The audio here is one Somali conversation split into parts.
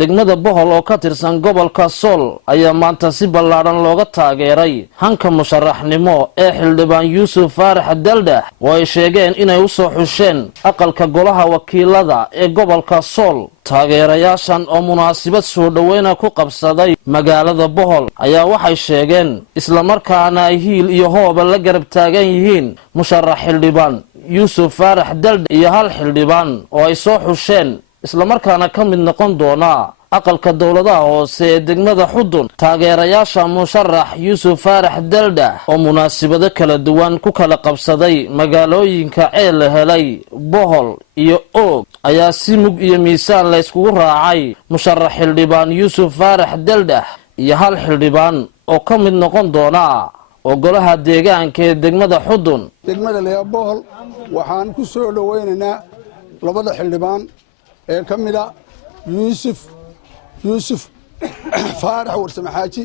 degmada Bohol oo ka tirsan gobolka Sool ayaa maanta si ballaaran looga taageeray hanka musharaxnimo ee xildhibaan Yuusuf Faarax Daldah oo ay sheegeen inay u soo xusheen aqalka golaha wakiilada ee gobolka Sool. taageerayaashan oo munaasabad soo dhaweyn ku qabsaday magaalada Bohol ayaa waxay sheegeen isla markaana ay hiil iyo hooba la garab taagan yihiin musharax xildhibaan Yuusuf Faarax Daldah iyo hal xildhibaan oo ay soo xusheen isla markaana ka mid noqon doona aqalka dawladaha hoose ee degmada Xudun. taageerayaasha musharax Yuusuf Faarax Daldah oo munaasabado kala duwan ku kala qabsaday magaalooyinka Ceel Helay, Bohol iyo Og ayaa si mug iyo miisaan la isku raacay musharax xildhibaan Yuusuf Faarax Daldah iyo hal xildhibaan oo ka mid noqon doona golaha deegaanka ee degmada Xudun. degmada Leeya Bohol waxaan ku soo dhaweynaynaa labada xildhibaan ee ka mid ah Yuusuf Faarax Warsamaxaaji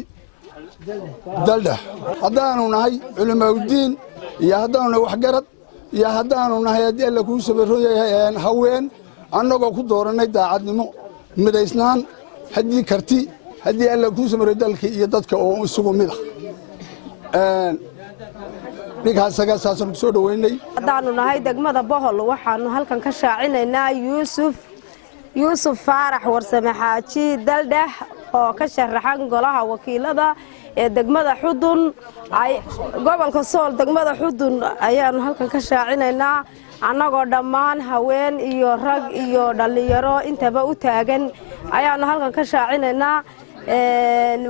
Daldah. haddaanu nahay culimaawidiin iyo haddaanu nahay waxgarad iyo haddaanu nahay haddii alla kuu sabarooyahay haween annagoo ku dooranay daacadnimo midaysnaan haddii karti haddii alla kuu sabaray dalkii iyo dadka oo isugu mid ah dhigaasaga saasan ku soo dhaweynay. haddaanu nahay degmada Bohol waxaanu halkan ka shaacinaynaa Yuusuf Faarax Warsamaxaaji Daldah oo ka sharaxan golaha wakiilada ee degmada Xudun ay gobolka Sool. degmada Xudun ayaanu halkan ka shaacinaynaa annagoo dhammaan haween iyo rag iyo dhalinyaro intaba u taagan ayaanu halkan ka shaacinaynaa.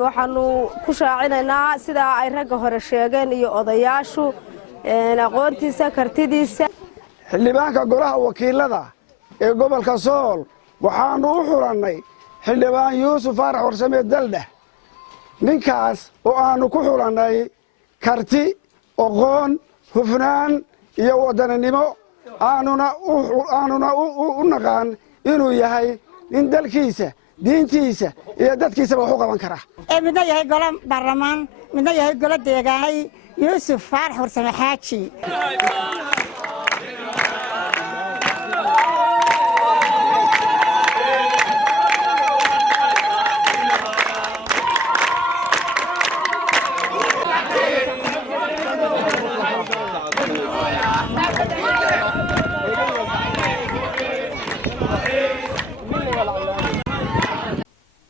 waxaanu ku shaacinaynaa sida ay ragga hore sheegeen iyo odayaashu aqoontiisa kartidiisa. xildhibaanka golaha wakiilada ee gobolka Sool waxaanu u xulannay xildhibaan Yuusuf Faarax Warsamaxaaji Daldah. ninkaas oo aanu ku xulannay karti, aqoon, hufnaan iyo wadaninimo aanuna u naqaan inuu yahay nin dalkiisa, diintiisa iyo dadkiisaba wax u qaban kara. midna yahay golo baarlamaan, midna yahay golo deegaanay. Yuusuf Faarax Warsamaxaaji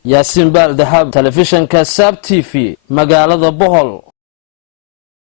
Yasin Bal Dahab, telefishinka Sab TV, magaalada Bohol.